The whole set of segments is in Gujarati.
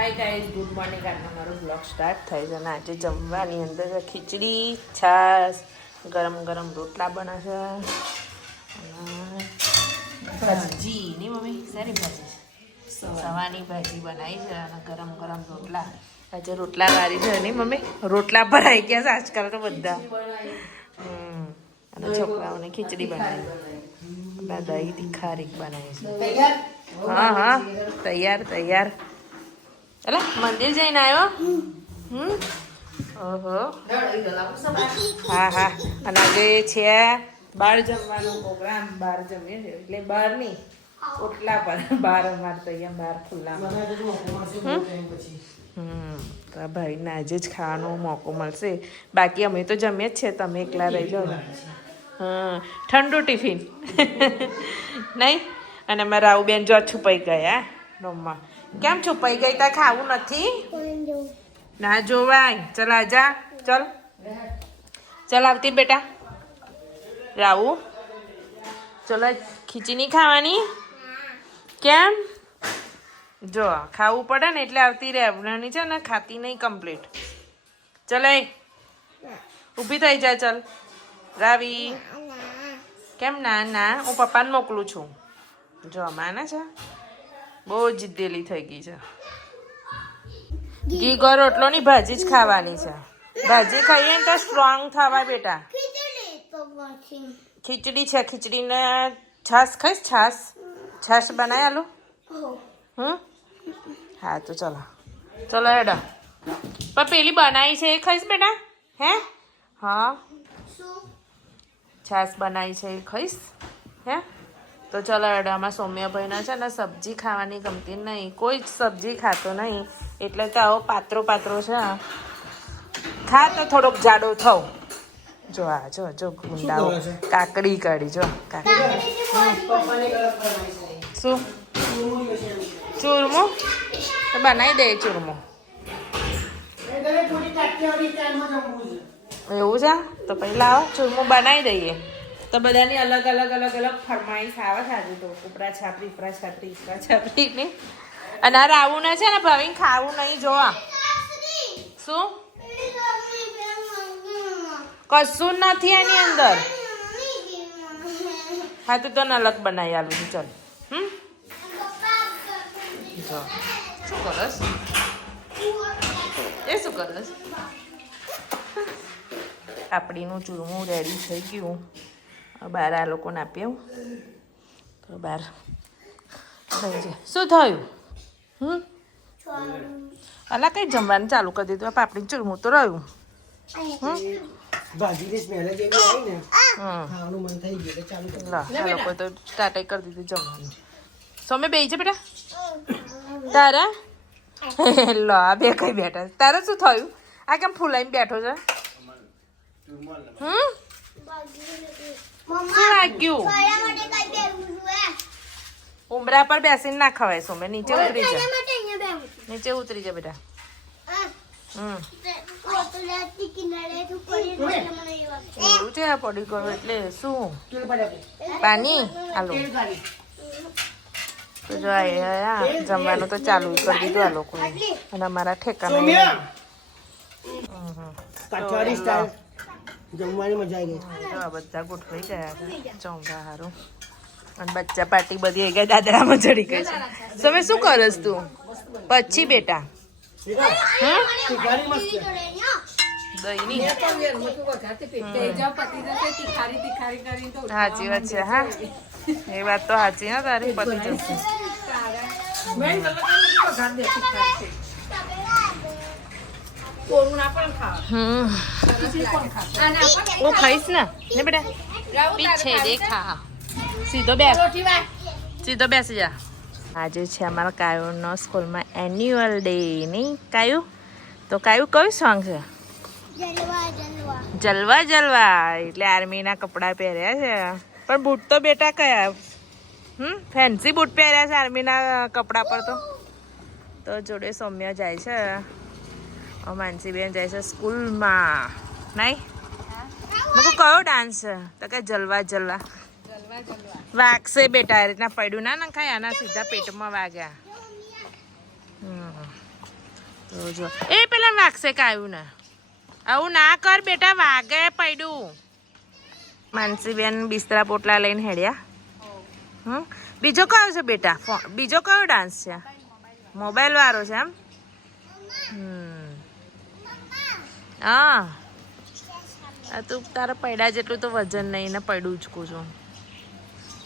Hi guys, good morning. આજનો મારો બ્લોગ સ્ટાર્ટ થાય છે અને આજે જમવાની અંદર ખીચડી, છાશ, ગરમ ગરમ રોટલા બનાવશે અને ભાજી. નહીં મમ્મી, સારી ભાજી, સવાની ભાજી બનાવી છે અને ગરમ ગરમ રોટલા. આજે રોટલા વાળી છે નહીં મમ્મી, રોટલા પર આવી ગયા છે આજકાલ તો બધા. અને છોકરાઓને ખીચડી બનાવી, દહીં તીખારીક બનાવી છે. હા હા, તૈયાર. અલા મંદિર જઈને આવ્યો? ઓહો, હા. અને આજે છે બહાર જમવાનો પ્રોગ્રામ. બહાર જમીએ છે એટલે બહાર નહીં, ઓટલા પર બહાર. અમારે તો અહીંયા બહાર ખુલ્લામાં. તો ભાઈને આજે જ ખાવાનો મોકો મળશે. બાકી અમે તો જમીએ જ છે, તમે એકલા રહી જાઓ. ઠંડુ ટિફિન નહીં. અને મારા રાવુબેન જો છુપાઈ ગયા રૂમમાં. કેમ છુપાઈ ગઈ? તા ખાવું નથી? ના જોવાય. ચલ આજા, ચલ આવતી બેટા. રાવું, ચલો ખીચડી નહીં ખાવાની? કેમ? જો ખાવું પડે ને એટલે આવતી રહે. નાની છે ને, ખાતી નહીં કમ્પ્લીટ. ચલ ઊભી થઈ જા. ચલ રાવી. કેમ? ના હું પપ્પાને મોકલું છું. જો માને છે, બહુ જિદ્દેલી થઈ ગઈ છે. ઘી ગોળ રોટલોની ભાજી જ ખાવાની છે. ભાજી ખાઈએ ને તો સ્ટ્રોંગ થવા બેટા. ખીચડી છે, ખીચડીને છાશ ખાઈશ? છાશ બનાવી આલું? હા તો ચલો હેડો. પણ પેલી બનાવી છે એ ખાઈશ બેટા? હે? હા, છાશ બનાવી છે એ ખાઈશ? હે? તો ચલો હેડો. આમાં સૌમ્યભાઈના છે ને સબ્જી ખાવાની ગમતી નહીં, કોઈ જ સબ્જી ખાતો નહીં, એટલે તો આવો પાત્રો છે. ખા તો થોડોક જાડો થવ. જો જો ગુંડાઓ કાકડી કાઢી. જો શું ચૂરમું તો બનાવી દે. ચૂરમું એવું છે તો પહેલા આવો ચૂરમું બનાવી દઈએ. તો બધાની અલગ અલગ ફરમાઈશ આવે છે આજે તો. ઉપરા છાપરી ને. અને આ રાવુને છે ને ભાવિન ખાવું નહીં. જોવા શું કશું નથી એની અંદર. હા તો તને અલગ બનાવી આલું છું. ચાલ. જો શું કરસ? શું કરસ? આપણીનું ચૂરમું રેડી થઈ ગયું. બહાર આ લોકોને આપી આવું તો બહાર થઈ જાય. શું થયું? અલા કઈ જમવાનું ચાલુ કરી દીધું? પાપડી ચૂરમું તો રહ્યું. લોકો તો સ્ટાર્ટ કરી દીધું જમવાનું. સોમે બે છે બેટા તારા? લો આ બે કઈ બેઠા. તારે શું થયું? આ કેમ ફૂલાઈને બેઠો છે? ઉમરા પર બેસીને ના ખવાય. સોમે નીચે ઉતરી જા બેટા. એવું છે પડી ગયો એટલે શું પાણી આલો. તો જો જમવાનું તો ચાલુ કરી દીધું આ લોકો. અને અમારા ઠેકાના જમવાની મજા આવી ગઈ. બધા ગોઠવાઈ ગયા છે ચોંગા હારું. અને બચ્ચા પાર્ટી બધી આવી ગઈ, દાદરામાં ચડી ગઈ છે. તમે શું કરસ તું પછી બેટા? સાચી વાત છે. હા એ વાત તો સાચી. હા તારી પતિ જશે. હું ખાઈશ ને બેટા. પીછે દેખા. સીધો બેસી જા. આજે છે અમારા કાયુનો સ્કૂલમાં એન્યુઅલ ડે. નહીં કાયુ? તો કાયુ કયું સોંગ છે? જલવા. એટલે આર્મીના કપડાં પહેર્યા છે. પણ બૂટ તો બેટા કયા? ફેન્સી બૂટ પહેર્યા છે આર્મીના કપડા પર. તો જોડે સૌમ્ય જાય છે, માનસીબેન જાય છે સ્કૂલમાં. નહીં મૂકું કયો ડાન્સ છે? તો કે જલવા. વાગશે બેટા. એ રીતના પડ્યું ના ખાય. આના સીધા પેટમાં વાગ્યા. તો જો એ પેલા વાગશે કાયું ને આવું ના કર બેટા વાગે પડ્યું. માનસીબેન બિસ્તરા પોટલા લઈને હેડ્યા. બીજો કયો છે બેટા? બીજો કયો ડાન્સ છે? મોબાઈલ વાળો છે એમ? હા તું તારા પૈડા જેટલું તો વજન નહીં ને પૈડું ઉચકું છું.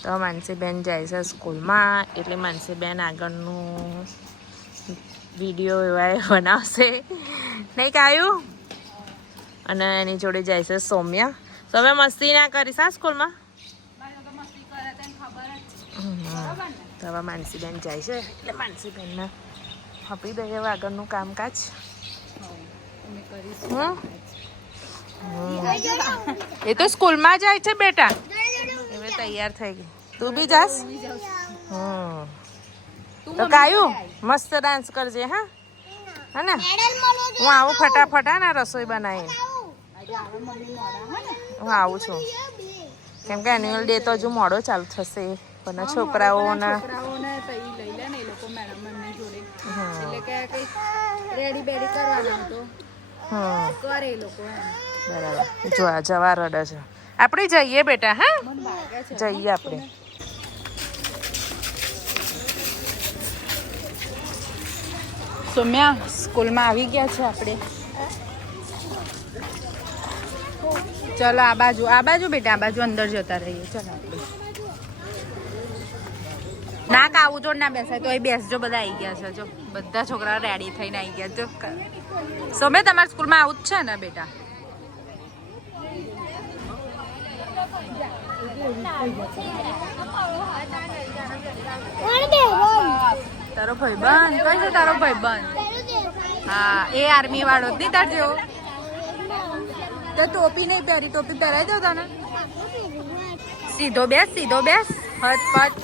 તો માનસીબેન જાય છે સ્કૂલમાં એટલે માનસીબેન આગળનું વિડીયો એવા બનાવશે નહીં કાયું. અને એની જોડે જાય છે સૌમ્યા. સૌમ્યા મસ્તી ના કરીશ હા સ્કૂલમાં? તો હવે માનસીબેન જાય છે એટલે માનસીબેનને આપી દઈએ આગળનું કામકાજ. એ તો સ્કૂલમાં જાય છે બેટા. હવે તૈયાર થઈ ગઈ. તું બી જાસ? તો કાયું મસ્ત ડાન્સ કરજે હા હે ને? હું આવું ફટાફટ હા ને રસોઈ બનાવીને હું આવું છું. કેમ કે એન્યુઅલ ડે તો હજુ મોડો ચાલુ થશે પણ છોકરાઓને બરાબર જો જવા રડે છે. આપણે જઈએ બેટા હા જઈએ આપણે. સૌમ્યા સ્કૂલમાં આવી ગયા છે આપણે. ચલો આ બાજુ બેટા આ બાજુ અંદર જતા રહીએ. ચલો આપણે ના કાવું જોડ ના બેસાય તો એ બેસજો. બધા આવી ગયા છે જો બધા છોકરાઓ રેડી થઈને આવી ગયા. જો સૌમ્ય તમારા સ્કૂલમાં આવું જ છે ને બેટા? તારો ભાઈબંધ કઈ છે? તારો ભાઈબંધ હા એ આર્મી વાળો જ નહીં તાર જેવો? તો ટોપી નહીં પહેરી, ટોપી પહેરાઈ દો તને. સીધો બેસ હટ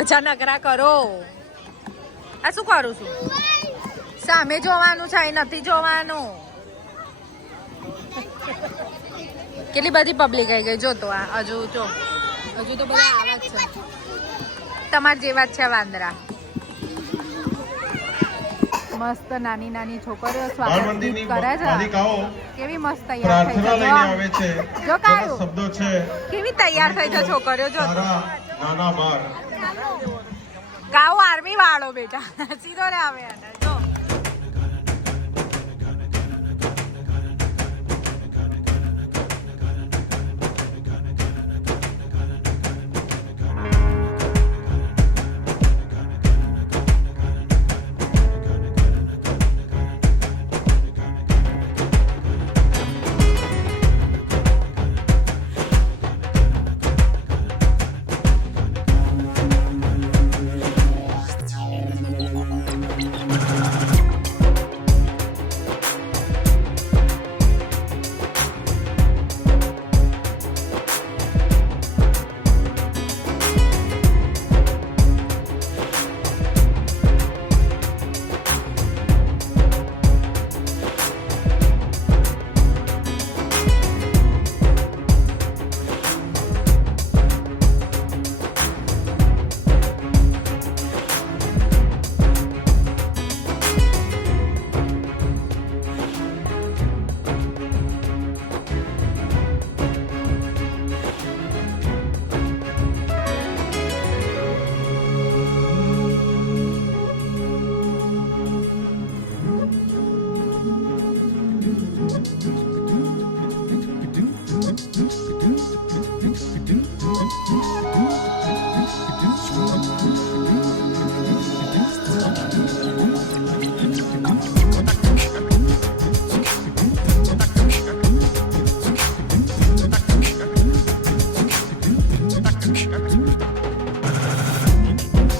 ઓછા નકરા કરો. આ શું કરું છું? સામે જોવાનું છે નથી જોવાનું. કેટલી બધી પબ્લિક આવી ગઈ જો. તો આ હજુ તો બધા આવા જ છે. તમાર જેવા જ છે વાંદરા. મસ્ત નાની નાની છોકરીઓ સ્વાગત કરે છે. કેવી મસ્ત તૈયાર થઈ છે જો. કાયું શબ્દો છે કેવી તૈયાર થઈ છે છોકરીઓ જો. ગાઓ આર્મી વાળો બેટા સીધો રે આવે જો.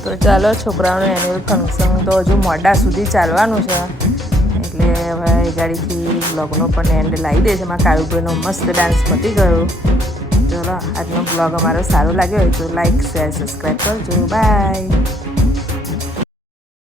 તો ચાલો છોકરાઓનું એન્યુઅલ ફંક્શન તો હજુ મોડા સુધી ચાલવાનું છે એટલે હવે એ ગાડીથી બ્લોગનો પણ એન્ડ લાવી દે છે. એમાં કાળુભાઈનો મસ્ત ડાન્સ પતી ગયો. ચલો આજનો બ્લોગ અમારો સારો લાગ્યો હોય તો લાઈક શેર સબસ્ક્રાઈબ કરજો. બાય.